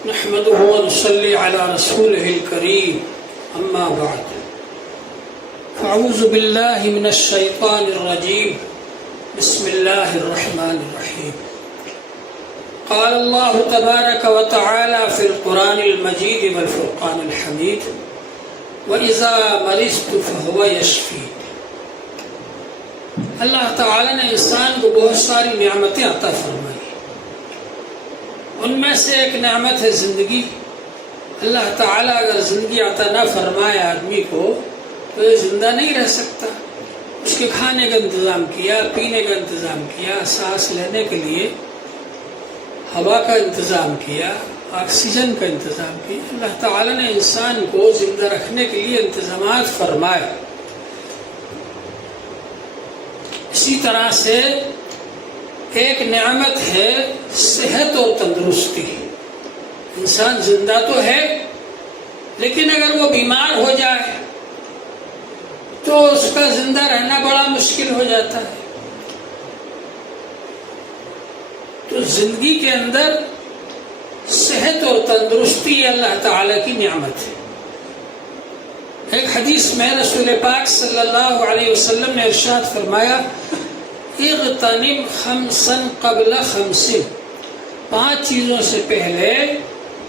نحمده ونصلي على رسوله الكريم أما بعد فأعوذ بالله من الشيطان الرجيم بسم الله الرحمن الرحيم قال الله تبارك وتعالى في القرآن المجيد والفرقان الحميد وإذا مرضت فهو يشفين۔ اللہ تعالی نے انسان کو بہت ساری نعمتیں عطا فرمائی، ان میں سے ایک نعمت ہے زندگی۔ اللہ تعالیٰ اگر زندگی عطا نہ فرمائے آدمی کو تو یہ زندہ نہیں رہ سکتا۔ اس کے کھانے کا انتظام کیا، پینے کا انتظام کیا، سانس لینے کے لیے ہوا کا انتظام کیا، آکسیجن کا انتظام کیا۔ اللہ تعالیٰ نے انسان کو زندہ رکھنے کے لیے انتظامات فرمائے۔ اسی طرح سے ایک نعمت ہے صحت اور تندرستی۔ انسان زندہ تو ہے لیکن اگر وہ بیمار ہو جائے تو اس کا زندہ رہنا بڑا مشکل ہو جاتا ہے۔ تو زندگی کے اندر صحت اور تندرستی اللہ تعالی کی نعمت ہے۔ ایک حدیث میں رسول پاک صلی اللہ علیہ وسلم نے ارشاد فرمایا اغتنم خمسا قبل خمس، 5 چیزوں سے پہلے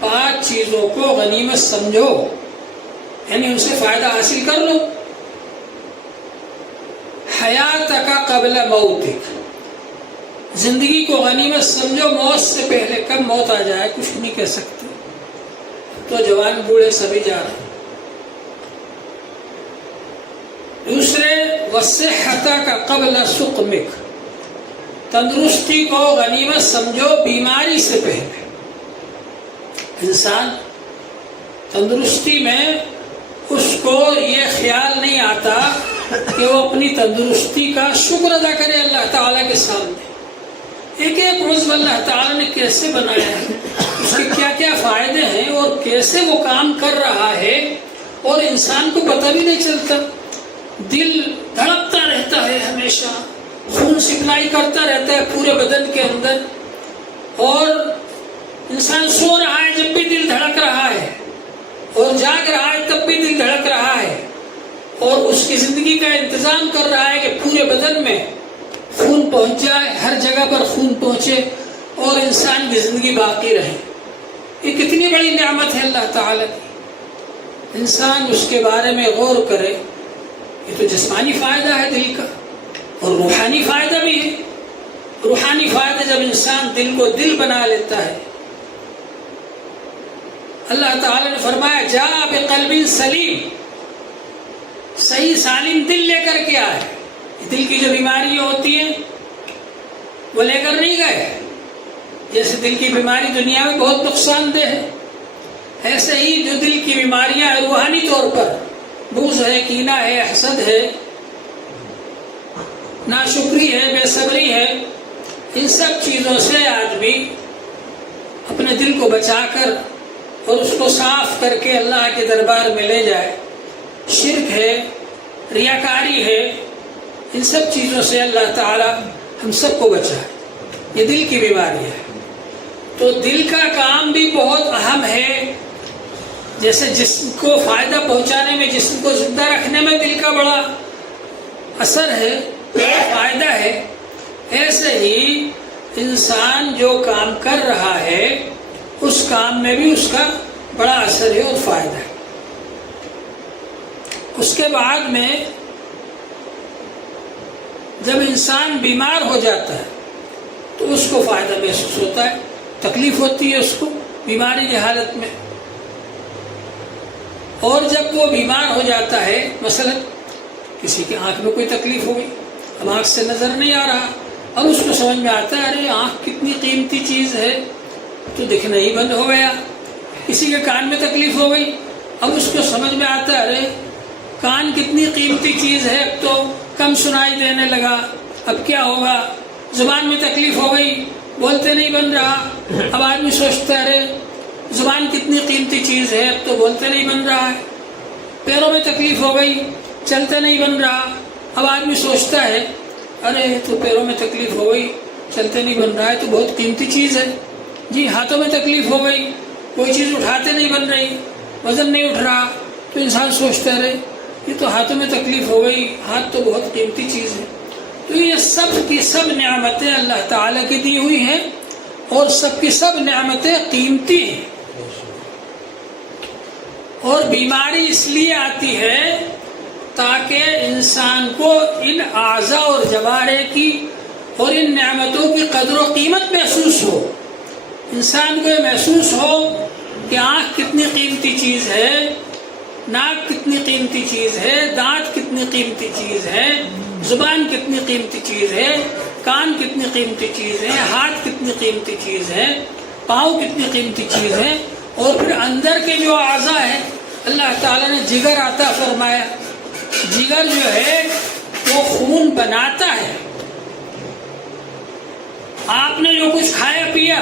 5 چیزوں کو غنیمت سمجھو، یعنی ان سے فائدہ حاصل کر لو۔ حیاتک قبل موتک، زندگی کو غنیمت سمجھو، موت سے پہلے کب موت آ جائے کچھ نہیں کہہ سکتے، تو جوان بوڑھے سبھی جا رہے۔ دوسرے وصحتک قبل سقمک، تندرستی کو غنیمت سمجھو بیماری سے پہلے۔ انسان تندرستی میں اس کو یہ خیال نہیں آتا کہ وہ اپنی تندرستی کا شکر ادا کرے اللہ تعالیٰ کے سامنے۔ ایک ایک عضو اللہ تعالیٰ نے کیسے بنایا ہے، اس کے کیا کیا فائدے ہیں اور کیسے وہ کام کر رہا ہے، اور انسان کو پتہ بھی نہیں چلتا۔ دل دھڑکتا رہتا ہے ہمیشہ، خون سپلائی کرتا رہتا ہے پورے بدن کے اندر، اور انسان سو رہا ہے جب بھی دل دھڑک رہا ہے، اور جاگ رہا ہے تب بھی دل دھڑک رہا ہے، اور اس کی زندگی کا انتظام کر رہا ہے کہ پورے بدن میں خون پہنچ جائے، ہر جگہ پر خون پہنچے اور انسان کی زندگی باقی رہے۔ یہ کتنی بڑی نعمت ہے اللہ تعالیٰ کی۔ انسان اس کے بارے میں غور کرے۔ یہ تو جسمانی فائدہ ہے دل کا، اور روحانی فائدہ بھی ہے۔ روحانی فائدہ جب انسان دل کو دل بنا لیتا ہے، اللہ تعالی نے فرمایا جاء بقلب سلیم، صحیح سالم دل لے کر کے آئے۔ دل کی جو بیماریاں ہوتی ہیں وہ لے کر نہیں گئے۔ جیسے دل کی بیماری دنیا میں بہت نقصان دہ ہے، ایسے ہی جو دل کی بیماریاں روحانی طور پر بغض ہے، کینہ ہے، حسد ہے، ناشکری ہے، بے صبری ہے، ان سب چیزوں سے آدمی اپنے دل کو بچا کر اور اس کو صاف کر کے اللہ کے دربار میں لے جائے۔ شرک ہے، ریاکاری ہے، ان سب چیزوں سے اللہ تعالی ہم سب کو بچائے۔ یہ دل کی بیماری ہے۔ تو دل کا کام بھی بہت اہم ہے۔ جیسے جسم کو فائدہ پہنچانے میں، جسم کو زندہ رکھنے میں دل کا بڑا اثر ہے، بڑا فائدہ ہے، ایسے ہی انسان جو کام کر رہا ہے اس کام میں بھی اس کا بڑا اثر ہے اور فائدہ ہے۔ اس کے بعد میں جب انسان بیمار ہو جاتا ہے تو اس کو فائدہ محسوس ہوتا ہے، تکلیف ہوتی ہے اس کو بیماری کی حالت میں۔ اور جب وہ بیمار ہو جاتا ہے، مثلا کسی کی آنکھ میں کوئی تکلیف ہو گئی، اب آنکھ سے نظر نہیں آ رہا، اب اس کو سمجھ میں آتا ہے ارے آنکھ کتنی قیمتی چیز ہے، تو دکھنا ہی بند ہو گیا۔ کسی کے کان میں تکلیف ہو گئی، اب اس کو سمجھ میں آتا ہے ارے کان کتنی قیمتی چیز ہے، اب تو کم سنائی دینے لگا، اب کیا ہوگا۔ زبان میں تکلیف ہو گئی، بولتے نہیں بن رہا، اب آدمی سوچتا ہے ارے زبان کتنی قیمتی چیز ہے، اب تو بولتے نہیں بن رہا ہے۔ پیروں میں تکلیف ہو گئی، چلتے نہیں بن رہا، اب آدمی سوچتا ہے ارے تو پیروں میں تکلیف ہو گئی، چلتے نہیں بن رہا ہے، تو بہت قیمتی چیز ہے۔ جی ہاتھوں میں تکلیف ہو گئی، کوئی چیز اٹھاتے نہیں بن رہی، وزن نہیں اٹھ رہا، تو انسان سوچتا رہے یہ تو ہاتھوں میں تکلیف ہو گئی، ہاتھ تو بہت قیمتی چیز ہے۔ تو یہ سب کی سب نعمتیں اللہ تعالیٰ کی دی ہوئی ہیں، اور سب کی سب نعمتیں قیمتی ہیں۔ اور بیماری اس لیے آتی ہے تاکہ انسان کو ان اعضاء اور جوارح کی اور ان نعمتوں کی قدر و قیمت محسوس ہو۔ انسان کو یہ محسوس ہو کہ آنکھ کتنی قیمتی چیز ہے، ناک کتنی قیمتی چیز ہے، دانت کتنی قیمتی چیز ہے، زبان کتنی قیمتی چیز ہے، کان کتنی قیمتی چیز ہے، ہاتھ کتنی قیمتی چیز ہے، پاؤں کتنی قیمتی چیز ہے۔ اور پھر اندر کے جو اعضاء ہیں، اللہ تعالیٰ نے جگر عطا فرمایا۔ جگر جو ہے وہ خون بناتا ہے۔ آپ نے جو کچھ کھایا پیا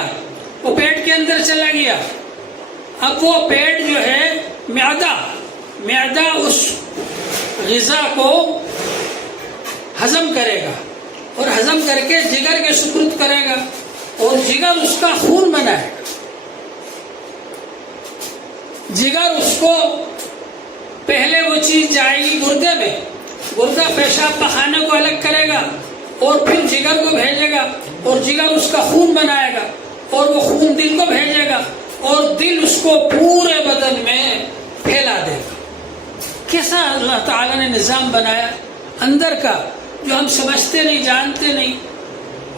وہ پیٹ کے اندر چلا گیا، اب وہ پیٹ جو ہے معدہ اس غذا کو ہضم کرے گا، اور ہضم کر کے جگر کے سپرد کرے گا، اور جگر اس کا خون بنائے گا۔ جگر اس کو پہلے وہ چیز جائے گی گردے میں، گردہ پیشاب پخانے کو الگ کرے گا، اور پھر جگر کو بھیجے گا، اور جگر اس کا خون بنائے گا، اور وہ خون دل کو بھیجے گا، اور دل اس کو پورے بدن میں پھیلا دے گا۔ کیسا اللہ تعالیٰ نے نظام بنایا اندر کا، جو ہم سمجھتے نہیں، جانتے نہیں۔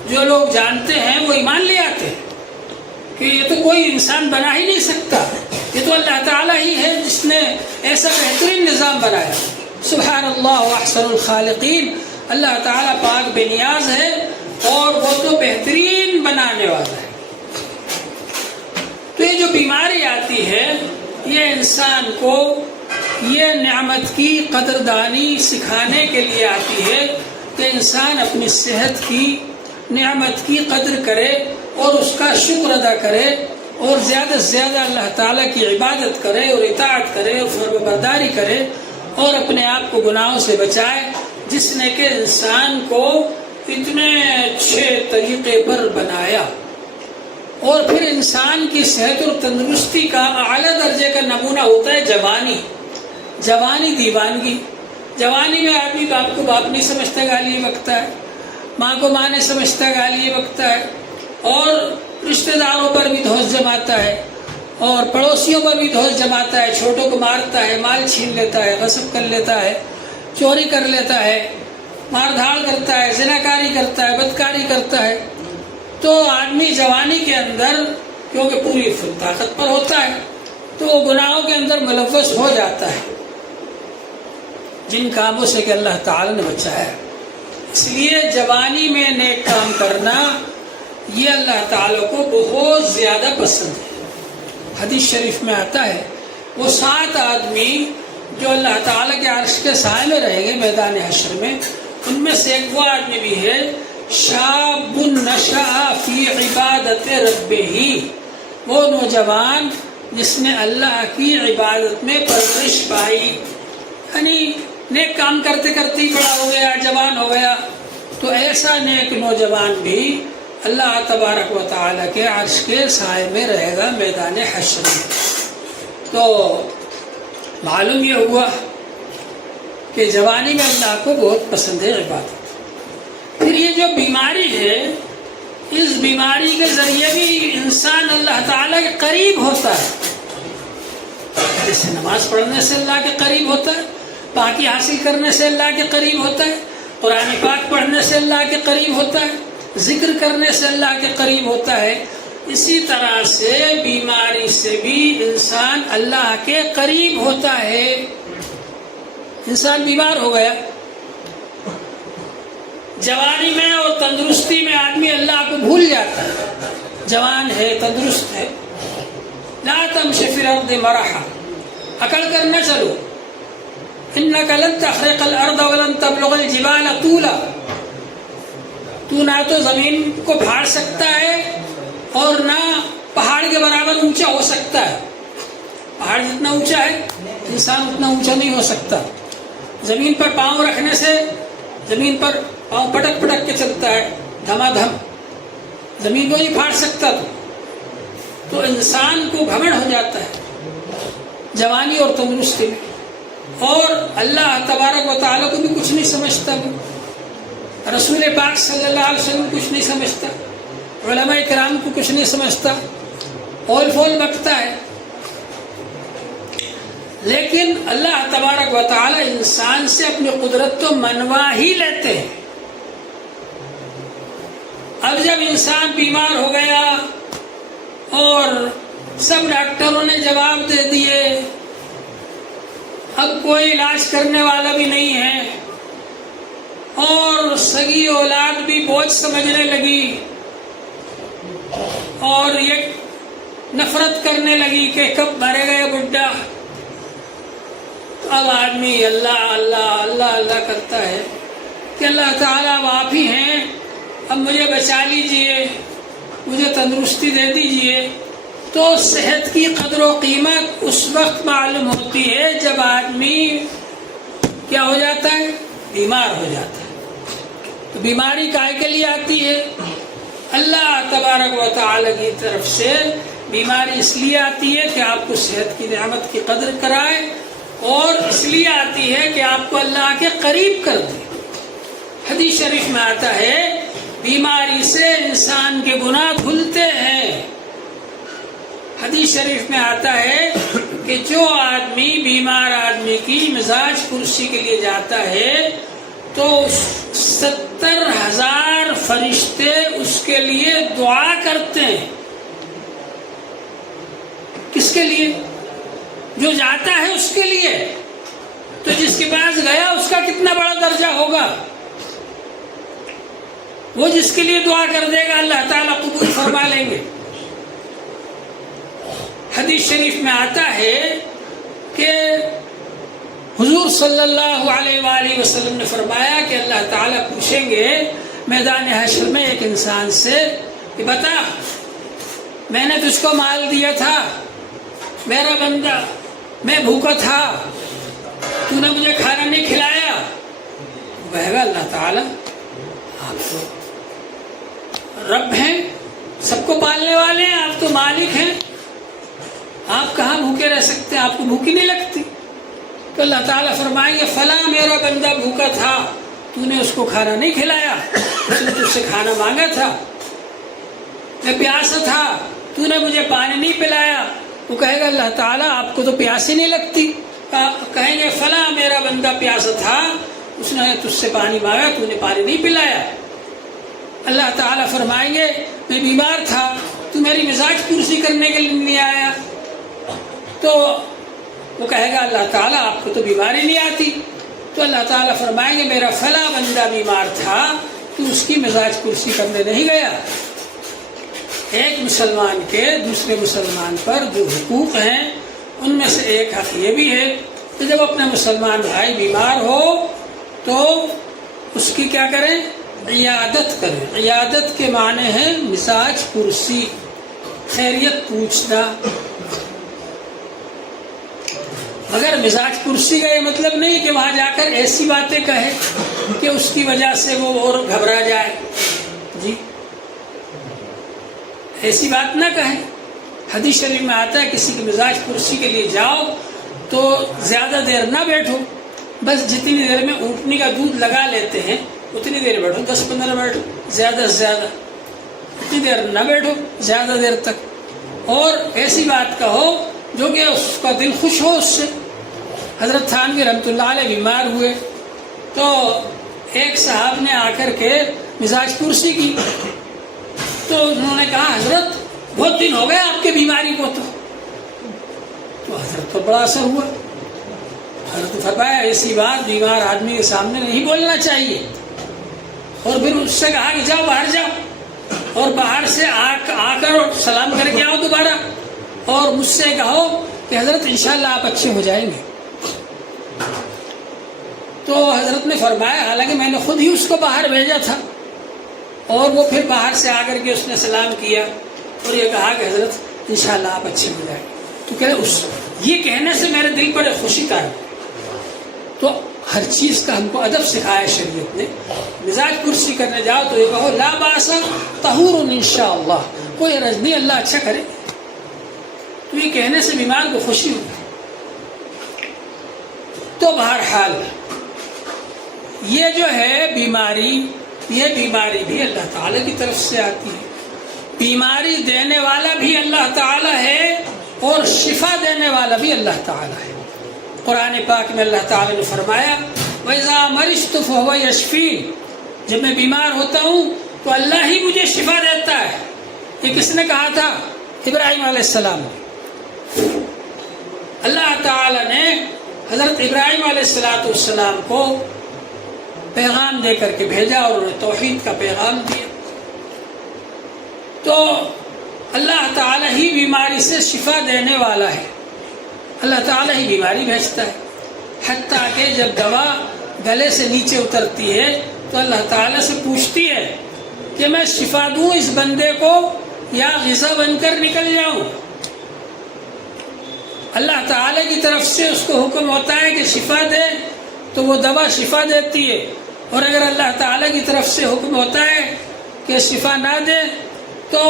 جو لوگ جانتے ہیں وہ ایمان لے آتے ہیں کہ یہ تو کوئی انسان بنا ہی نہیں سکتا، یہ تو اللہ تعالیٰ ہی ہے جس نے ایسا بہترین نظام بنایا۔ سبحان اللہ واحسن الخالقین، اللہ تعالیٰ پاک بے نیاز ہے، اور وہ تو بہترین بنانے والا ہے۔ تو یہ جو بیماری آتی ہے یہ انسان کو یہ نعمت کی قدردانی سکھانے کے لیے آتی ہے کہ انسان اپنی صحت کی نعمت کی قدر کرے اور اس کا شکر ادا کرے، اور زیادہ سے زیادہ اللہ تعالیٰ کی عبادت کرے اور اطاعت کرے اور فرمانبرداری کرے، اور اپنے آپ کو گناہوں سے بچائے، جس نے کہ انسان کو اتنے اچھے طریقے پر بنایا۔ اور پھر انسان کی صحت اور تندرستی کا اعلیٰ درجے کا نمونہ ہوتا ہے جوانی۔ جوانی دیوانگی۔ جوانی میں آدمی باپ کو باپ نہیں سمجھتا، گالی بکتا ہے، ماں کو ماں نہیں سمجھتا، گالی بکتا ہے، اور رشتہ داروں پر بھی دھوس جماتا ہے، اور پڑوسیوں پر بھی دھوس جماتا ہے، چھوٹوں کو مارتا ہے، مال چھین لیتا ہے، غصب کر لیتا ہے، چوری کر لیتا ہے، مار دھاڑ کرتا ہے، زناکاری کرتا ہے، بدکاری کرتا ہے۔ تو آدمی جوانی کے اندر کیونکہ پوری طاقت پر ہوتا ہے تو وہ گناہوں کے اندر ملوث ہو جاتا ہے، جن کاموں سے کہ اللہ تعالیٰ نے بچایا۔ اس لیے جوانی میں نیک کام کرنا یہ اللہ تعالیٰ کو بہت زیادہ پسند ہے۔ حدیث شریف میں آتا ہے وہ 7 آدمی جو اللہ تعالیٰ کے عرش کے سائے میں رہیں گے میدان حشر میں، ان میں سے ایک وہ آدمی بھی ہے شاب نشأ فی عبادت ربہ، وہ نوجوان جس نے اللہ کی عبادت میں پرورش پائی، یعنی نیک کام کرتے کرتے ہی بڑا ہو گیا، جوان ہو گیا۔ تو ایسا نیک نوجوان بھی اللہ تبارک و تعالیٰ کے عرش کے سائے میں رہے گا میدان حشر میں۔ تو معلوم یہ ہوا کہ جوانی میں اللہ کو بہت پسند ہے عبادت۔ پھر یہ جو بیماری ہے، اس بیماری کے ذریعے بھی انسان اللہ تعالیٰ کے قریب ہوتا ہے۔ جیسے نماز پڑھنے سے اللہ کے قریب ہوتا ہے، پاکی حاصل کرنے سے اللہ کے قریب ہوتا ہے، قرآن پاک پڑھنے سے اللہ کے قریب ہوتا ہے، ذکر کرنے سے اللہ کے قریب ہوتا ہے، اسی طرح سے بیماری سے بھی انسان اللہ کے قریب ہوتا ہے۔ انسان بیمار ہو گیا، جوانی میں اور تندرستی میں آدمی اللہ کو بھول جاتا ہے، جوان ہے، تندرست ہے، لا تمشی فی الارض مرحا، اکڑ کر نہ چلو، انک لن تخرق الارض ولن تبلغ الجبال طولا، تو نہ تو زمین کو پھاڑ سکتا ہے اور نہ پہاڑ کے برابر اونچا ہو سکتا ہے۔ پہاڑ جتنا اونچا ہے انسان اتنا اونچا نہیں ہو سکتا۔ زمین پر پاؤں رکھنے سے زمین پر پاؤں پٹک پٹک کے چلتا ہے، دھما دھم، زمین کو نہیں پھاڑ سکتا تو۔ تو انسان کو گھمنڈ ہو جاتا ہے جوانی اور تندرستی میں، اور اللہ تبارک و تعالیٰ کو بھی کچھ نہیں سمجھتا، رسول پاک صلی اللہ علیہ وسلم کچھ نہیں سمجھتا، علماء کرام کو کچھ نہیں سمجھتا، اول فول بکتا ہے۔ لیکن اللہ تبارک و تعالیٰ انسان سے اپنی قدرت تو منوا ہی لیتے ہیں۔ اب جب انسان بیمار ہو گیا اور سب ڈاکٹروں نے جواب دے دیے، اب کوئی علاج کرنے والا بھی نہیں ہے، اور سگی اولاد بھی بوجھ سمجھنے لگی اور یہ نفرت کرنے لگی کہ کب مرے گا بڈھا، اب آدمی اللہ اللہ اللہ اللہ کرتا ہے کہ اللہ تعالیٰ اب آپ ہی ہیں، اب مجھے بچا لیجئے، مجھے تندرستی دے دیجئے۔ تو صحت کی قدر و قیمت اس وقت معلوم ہوتی ہے جب آدمی کیا ہو جاتا ہے؟ بیمار ہو جاتا ہے۔ تو بیماری کائے کے لیے آتی ہے؟ اللہ تبارک و تعالیٰ کی طرف سے بیماری اس لیے آتی ہے کہ آپ کو صحت کی نعمت کی قدر کرائے، اور اس لیے آتی ہے کہ آپ کو اللہ کے قریب کر دے۔ حدیث شریف میں آتا ہے بیماری سے انسان کے گناہ دھلتے ہیں۔ حدیث شریف میں آتا ہے کہ جو آدمی بیمار آدمی کی مزاج پرسی کے لیے جاتا ہے تو 70,000 فرشتے اس کے لیے دعا کرتے ہیں۔ کس کے لیے؟ جو جاتا ہے اس کے لیے۔ تو جس کے پاس گیا اس کا کتنا بڑا درجہ ہوگا؟ وہ جس کے لیے دعا کر دے گا اللہ تعالیٰ قبول فرما لیں گے۔ حدیث شریف میں آتا ہے کہ حضور صلی اللہ علیہ وآلہ وسلم نے فرمایا کہ اللہ تعالیٰ پوچھیں گے میدان حشر میں ایک انسان سے کہ بتا، میں نے تجھ کو مال دیا تھا، میرا بندہ، میں بھوکا تھا، تو نے مجھے کھانا نہیں کھلایا۔ وہ کہے گا اللہ تعالیٰ آپ تو رب ہیں، سب کو پالنے والے ہیں، آپ تو مالک ہیں، آپ کہاں بھوکے رہ سکتے ہیں، آپ کو بھوکی نہیں لگتی؟ تو اللہ تعالیٰ فرمائیں گے فلاں میرا بندہ بھوکا تھا، تو نے اس کو کھانا نہیں کھلایا، اس نے تجھ سے کھانا مانگا تھا۔ میں پیاسا تھا، تو نے مجھے پانی نہیں پلایا۔ وہ کہے گا اللہ تعالیٰ آپ کو تو پیاس ہی نہیں لگتی۔ کہیں گے فلاں میرا بندہ پیاسا تھا، اس نے تجھ سے پانی مانگا، تو نے پانی نہیں پلایا۔ اللہ تعالیٰ فرمائیں گے میں بیمار تھا، تو میری مزاج پرسی کرنے کے لیے نہیں آیا۔ تو وہ کہے گا اللہ تعالیٰ آپ کو تو بیماری نہیں آتی۔ تو اللہ تعالیٰ فرمائیں گے میرا فلاں بندہ بیمار تھا، تو اس کی مزاج پرسی کرنے نہیں گیا۔ ایک مسلمان کے دوسرے مسلمان پر جو حقوق ہیں ان میں سے ایک حق یہ بھی ہے کہ جب اپنا مسلمان بھائی بیمار ہو تو اس کی کیا کریں؟ عیادت کریں۔ عیادت کے معنی ہے مزاج پرسی، خیریت پوچھنا۔ مگر مزاج پرسی کا یہ مطلب نہیں کہ وہاں جا کر ایسی باتیں کہے کہ اس کی وجہ سے وہ اور گھبرا جائے، جی ایسی بات نہ کہیں۔ حدیث شریف میں آتا ہے کسی کی مزاج پرسی کے لیے جاؤ تو زیادہ دیر نہ بیٹھو، بس جتنی دیر میں اونٹنی کا دودھ لگا لیتے ہیں اتنی دیر بیٹھو، 10-15 منٹ زیادہ سے زیادہ، اتنی دیر نہ بیٹھو زیادہ دیر تک، اور ایسی بات کہو جو کہ اس کا دل خوش ہو اس سے۔ حضرت تھانوی رحمۃ اللہ علیہ بیمار ہوئے تو ایک صاحب نے آ کر کے مزاج پرسی کی، تو انہوں نے کہا حضرت بہت دن ہو گئے آپ کے بیماری کو، تو حضرت پر بڑا اثر ہوا۔ حضرت فرمایا ایسی بات بیمار آدمی کے سامنے نہیں بولنا چاہیے، اور پھر اس سے کہا کہ جاؤ باہر جاؤ، اور باہر سے آ کر سلام کر کے آؤ دوبارہ، اور مجھ سے کہو کہ حضرت انشاءاللہ آپ اچھے ہو جائیں گے۔ تو حضرت نے فرمایا حالانکہ میں نے خود ہی اس کو باہر بھیجا تھا، اور وہ پھر باہر سے آ کر کے اس نے سلام کیا اور یہ کہا کہ حضرت انشاءاللہ آپ اچھے ہو جائیں گے۔ تو کہہ یہ کہنے سے میرے دل پر ایک خوشی کا ہے۔ تو ہر چیز کا ہم کو ادب سکھایا شریعت نے۔ مزاج پرسی کرنے جاؤ تو یہ کہو لا باس طہور انشاءاللہ، کوئی عرض نہیں، اللہ اچھا کرے، تو یہ کہنے سے بیمار کو خوشی ہوتی. تو بہرحال یہ جو ہے بیماری، یہ بیماری بھی اللہ تعالیٰ کی طرف سے آتی ہے. بیماری دینے والا بھی اللہ تعالیٰ ہے اور شفا دینے والا بھی اللہ تعالیٰ ہے. قرآن پاک میں اللہ تعالیٰ نے فرمایا وَإِذَا مَرِضْتُ فَهُوَ يَشْفِينِ، جب میں بیمار ہوتا ہوں تو اللہ ہی مجھے شفا دیتا ہے. یہ کس نے کہا تھا؟ ابراہیم علیہ السلام. اللہ تعالیٰ نے حضرت ابراہیم علیہ السلام کو پیغام دے کر کے بھیجا اور انہیں توحید کا پیغام دیا. تو اللہ تعالیٰ ہی بیماری سے شفا دینے والا ہے. اللہ تعالیٰ ہی بیماری بھیجتا ہے. حتیٰ کہ جب دوا گلے سے نیچے اترتی ہے تو اللہ تعالیٰ سے پوچھتی ہے کہ میں شفا دوں اس بندے کو یا غذا بن کر نکل جاؤں. اللہ تعالیٰ کی طرف سے اس کو حکم ہوتا ہے کہ شفا دے تو وہ دوا شفا دیتی ہے، اور اگر اللہ تعالیٰ کی طرف سے حکم ہوتا ہے کہ شفا نہ دے تو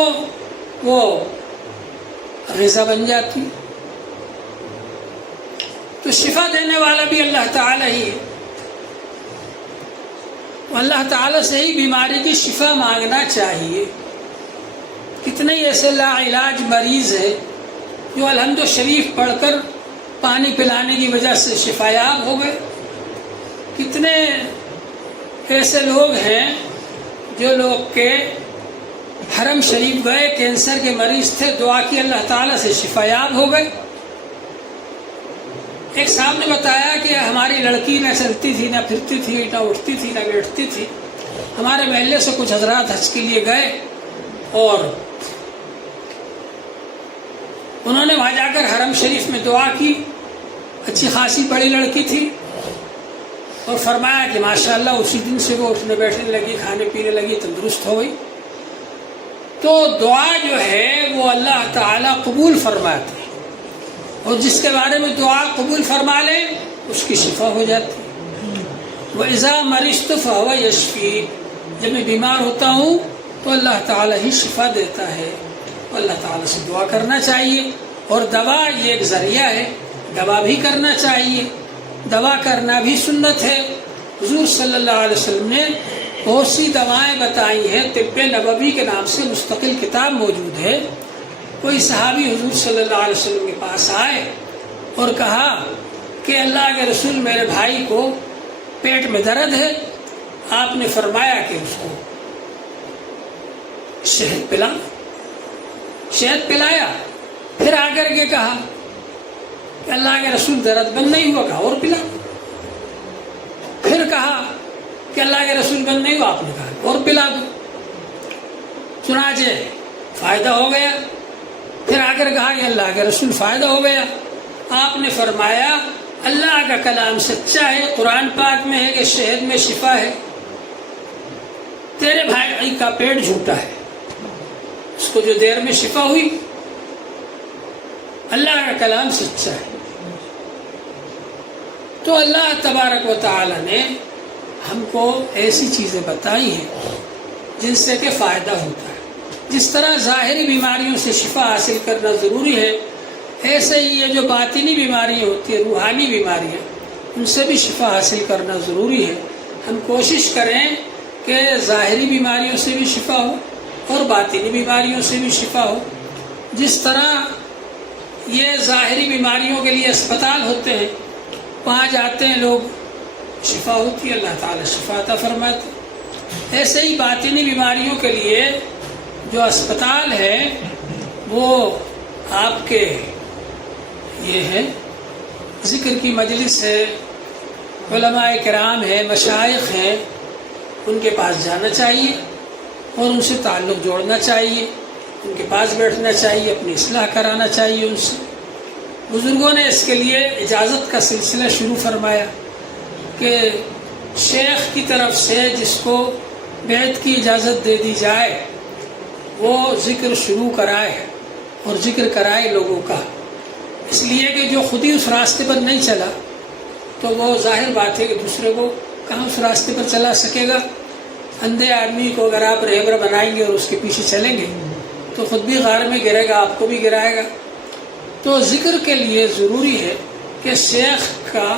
وہ غذا بن جاتی. تو شفا دینے والا بھی اللہ تعالیٰ ہی ہے. اللہ تعالیٰ سے ہی بیماری کی شفا مانگنا چاہیے. کتنے ایسے لا علاج مریض ہیں جو الحمد شریف پڑھ کر پانی پلانے کی وجہ سے شفا یاب ہو گئے. کتنے ایسے لوگ ہیں جو لوگ کے حرم شریف گئے، کینسر کے مریض تھے، دعا کی اللہ تعالیٰ سے شفا یاب ہو گئے. ایک صاحب نے بتایا کہ ہماری لڑکی نہ چلتی تھی، نہ پھرتی تھی، نہ اٹھتی تھی، نہ بیٹھتی تھی. ہمارے محلے سے کچھ حضرات حج کے لیے گئے اور انہوں نے وہاں جا کر حرم شریف میں دعا کی. اچھی خاصی بڑی لڑکی تھی اور فرمایا کہ ماشاءاللہ اسی دن سے وہ اٹھنے بیٹھنے لگی، کھانے پینے لگی، تندرست ہو گئی. تو دعا جو ہے وہ اللہ تعالیٰ قبول فرماتے ہیں، اور جس کے بارے میں دعا قبول فرما لے اس کی شفا ہو جاتی. وَإِذَا مَرِضْتُ فَهُوَ يَشْفِينِ، جب میں بیمار ہوتا ہوں تو اللہ تعالیٰ ہی شفا دیتا ہے. اللہ تعالیٰ سے دعا کرنا چاہیے. اور دوا یہ ایک ذریعہ ہے، دوا بھی کرنا چاہیے. دوا کرنا بھی سنت ہے. حضور صلی اللہ علیہ وسلم نے بہت سی دوائیں بتائی ہیں. طب نبوی کے نام سے مستقل کتاب موجود ہے. کوئی صحابی حضور صلی اللہ علیہ وسلم کے پاس آئے اور کہا کہ اللہ کے رسول، میرے بھائی کو پیٹ میں درد ہے. آپ نے فرمایا کہ اس کو شہد پلا. شہد پلایا. پھر آ کر کے کہا کہ اللہ کے رسول درد بند نہیں ہوا، کہا اور پلا. پھر کہا کہ اللہ کے رسول بند نہیں ہوا، آپ نے کہا اور پلا دو. چنانچہ فائدہ ہو گیا. پھر آ کر کہا کہ اللہ کے رسول فائدہ ہو گیا. آپ نے فرمایا اللہ کا کلام سچا ہے، قرآن پاک میں ہے کہ شہد میں شفا ہے. تیرے بھائی کا پیٹ جھوٹا ہے، اس کو جو دیر میں شفا ہوئی. اللہ کا کلام سچا ہے. تو اللہ تبارک و تعالی نے ہم کو ایسی چیزیں بتائی ہیں جن سے کہ فائدہ ہوتا ہے. جس طرح ظاہری بیماریوں سے شفا حاصل کرنا ضروری ہے، ایسے ہی یہ جو باطنی بیماریاں ہوتی ہیں، روحانی بیماریاں، ان سے بھی شفا حاصل کرنا ضروری ہے. ہم کوشش کریں کہ ظاہری بیماریوں سے بھی شفا ہو اور باطنی بیماریوں سے بھی شفا ہو. جس طرح یہ ظاہری بیماریوں کے لیے اسپتال ہوتے ہیں، وہاں جاتے ہیں لوگ، شفا ہوتی ہے، اللہ تعالیٰ شفا عطا فرماتے. ایسے ہی باطنی بیماریوں کے لیے جو اسپتال ہے وہ آپ کے یہ ہے، ذکر کی مجلس ہے، علماء کرام ہے، مشائخ ہیں، ان کے پاس جانا چاہیے اور ان سے تعلق جوڑنا چاہیے، ان کے پاس بیٹھنا چاہیے، اپنی اصلاح کرانا چاہیے ان سے. بزرگوں نے اس کے لیے اجازت کا سلسلہ شروع فرمایا کہ شیخ کی طرف سے جس کو بیعت کی اجازت دے دی جائے وہ ذکر شروع کرائے اور ذکر کرائے لوگوں کا. اس لیے کہ جو خود ہی اس راستے پر نہیں چلا تو وہ ظاہر بات ہے کہ دوسرے کو کہاں اس راستے پر چلا سکے گا. اندھے آدمی کو اگر آپ رہبر بنائیں گے اور اس کے پیچھے چلیں گے تو خود بھی غار میں گرے گا، آپ کو بھی گرائے گا. تو ذکر کے لیے ضروری ہے کہ شیخ کا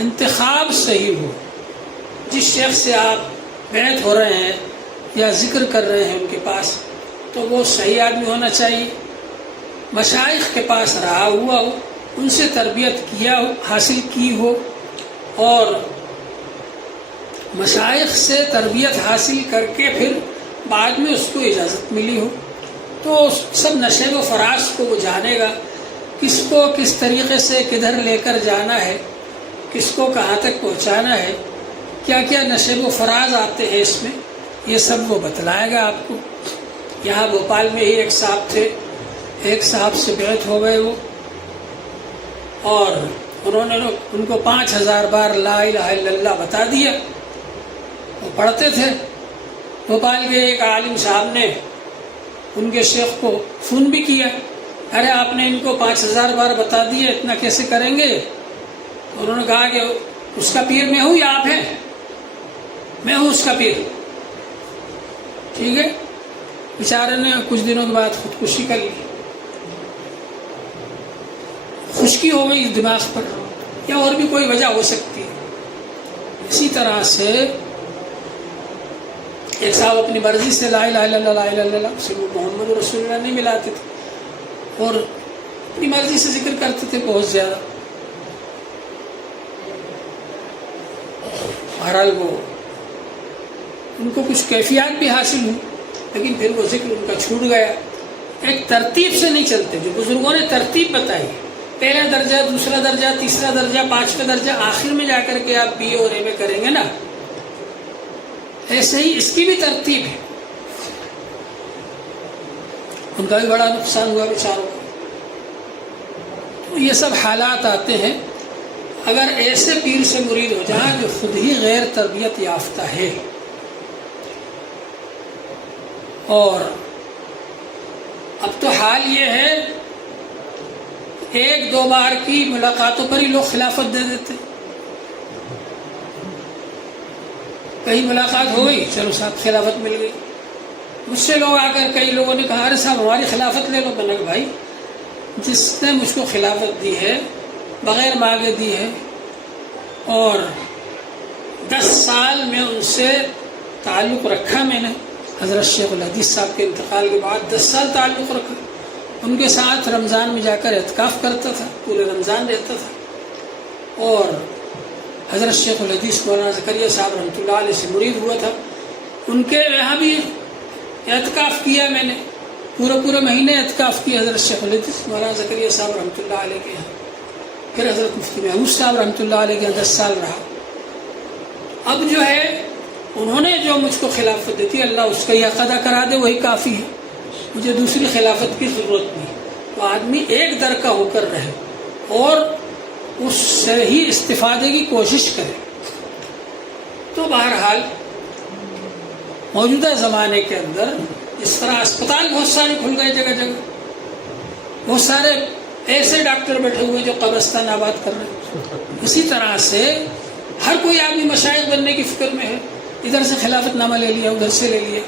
انتخاب صحیح ہو. جس شیخ سے آپ بیعت ہو رہے ہیں یا ذکر کر رہے ہیں ان کے پاس، تو وہ صحیح آدمی ہونا چاہیے، مشائخ کے پاس رہا ہوا ہو، ان سے تربیت حاصل کی ہو، اور مشائخ سے تربیت حاصل کر کے پھر بعد میں اس کو اجازت ملی ہو. تو سب نشیب و فراز کو وہ جانے گا، کس کو کس طریقے سے کدھر لے کر جانا ہے، کس کو کہاں تک پہنچانا ہے، کیا کیا نشیب و فراز آتے ہیں اس میں، یہ سب وہ بتلائے گا آپ کو. یہاں بھوپال میں ہی ایک صاحب تھے، ایک صاحب سے بیعت ہو گئے وہ، اور انہوں نے ان کو 5000 بار لا الہ الا اللہ بتا دیا. وہ پڑھتے تھے. بھوپال کے ایک عالم صاحب نے ان کے شیخ کو فون بھی کیا، ارے آپ نے ان کو 5000 بار بتا دیا، اتنا کیسے کریں گے؟ انہوں نے کہا کہ اس کا پیر میں ہوں یا آپ ہیں؟ میں ہوں اس کا پیر. ٹھیک ہے. بیچارے نے کچھ دنوں کے بعد خودکشی کر لی. خشکی ہو گئی دماغ پر، یا اور بھی کوئی وجہ ہو سکتی ہے. اسی طرح سے ایک صاحب اپنی مرضی سے لا الہ الا اللہ لا الہ الا اللہ سے محمد رسول اللہ نہیں ملاتے تھے، اور اپنی مرضی سے ذکر کرتے تھے بہت زیادہ. بہرحال وہ ان کو کچھ کیفیات بھی حاصل ہوئی، لیکن پھر وہ ذکر ان کا چھوٹ گیا. ایک ترتیب سے نہیں چلتے. جو بزرگوں نے ترتیب بتائی، پہلا درجہ، دوسرا درجہ، تیسرا درجہ، 5واں درجہ، آخر میں جا کر کے آپ بی اور اے میں کریں گے نا، ایسے ہی اس کی بھی ترتیب ہے. ان کا بھی بڑا نقصان ہوا بیچاروں کو. تو یہ سب حالات آتے ہیں اگر ایسے پیر سے مرید ہو جائیں جو خود ہی غیر تربیت یافتہ ہے. اور اب تو حال یہ ہے، 1-2 بار کی ملاقاتوں پر ہی لوگ خلافت دے دیتے. کہیں ملاقات ہو گئی، چلو صاحب خلافت مل گئی. مجھ سے لوگ آ کر کئی لوگوں نے کہا ارے صاحب ہماری خلافت لے لو. میں نے کہا بھائی جس نے مجھ کو خلافت دی ہے بغیر مانگے دی ہے، اور 10 سال میں ان سے تعلق رکھا میں نے. حضرت شیخ الحدیث صاحب کے انتقال کے بعد 10 سال تعلق رکھا. ان کے ساتھ رمضان میں جا کر اعتکاف کرتا تھا، پورے رمضان رہتا تھا. اور حضرت شیخ الحدیث مولانا زکریا صاحب رحمۃ اللہ علیہ سے مرید ہوا تھا. ان کے یہاں بھی اعتکاف کیا میں نے، پورے مہینے اعتکاف کیا حضرت شیخ الحدیث مولانا زکریا صاحب رحمۃ اللہ علیہ کے یہاں. پھر حضرت مفتی محمود صاحب رحمۃ اللہ علیہ کے یہاں 10 سال رہا. اب جو ہے انہوں نے جو مجھ کو خلافت دی تھی، اللہ اس کا یہ حق ادا کرا دے، وہی کافی ہے. مجھے دوسری خلافت کی ضرورت نہیں. تو آدمی ایک در کا ہو کر رہے اور اس سے ہی استفادے کی کوشش کرے. تو بہرحال موجودہ زمانے کے اندر اس طرح اسپتال بہت سارے کھل گئے جگہ جگہ، بہت سارے ایسے ڈاکٹر بیٹھے ہوئے جو قبرستان آباد کر رہے ہیں. اسی طرح سے ہر کوئی آدمی مشائخ بننے کی فکر میں ہے. ادھر سے خلافت نامہ لے لیا، ادھر سے لے لیا،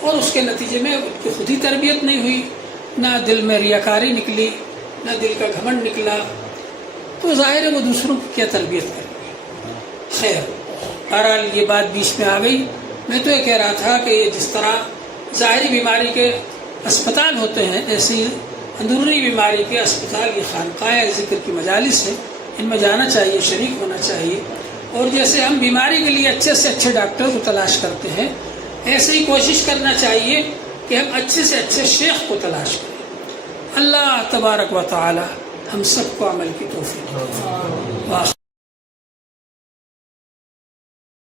اور اس کے نتیجے میں ان کی خود ہی تربیت نہیں ہوئی، نہ دل میں ریاکاری نکلی، نہ دل کا گھمنڈ نکلا. تو ظاہر ہے وہ دوسروں کی کیا تربیت کریں گے. خیر، بہرحال یہ بات بیچ میں آ گئی. میں تو یہ کہہ رہا تھا کہ جس طرح ظاہری بیماری کے اسپتال ہوتے ہیں، ایسی اندرونی بیماری کے اسپتال کی خانقاہ ذکر کی مجالس ہیں، ان میں جانا چاہیے، شریک ہونا چاہیے. اور جیسے ہم بیماری کے لیے اچھے سے اچھے ڈاکٹر کو تلاش کرتے ہیں، ایسے ہی کوشش کرنا چاہیے کہ ہم اچھے سے اچھے شیخ کو تلاش کریں. اللہ تبارک و تعالی ہم سب کو عمل کی توفیق دے.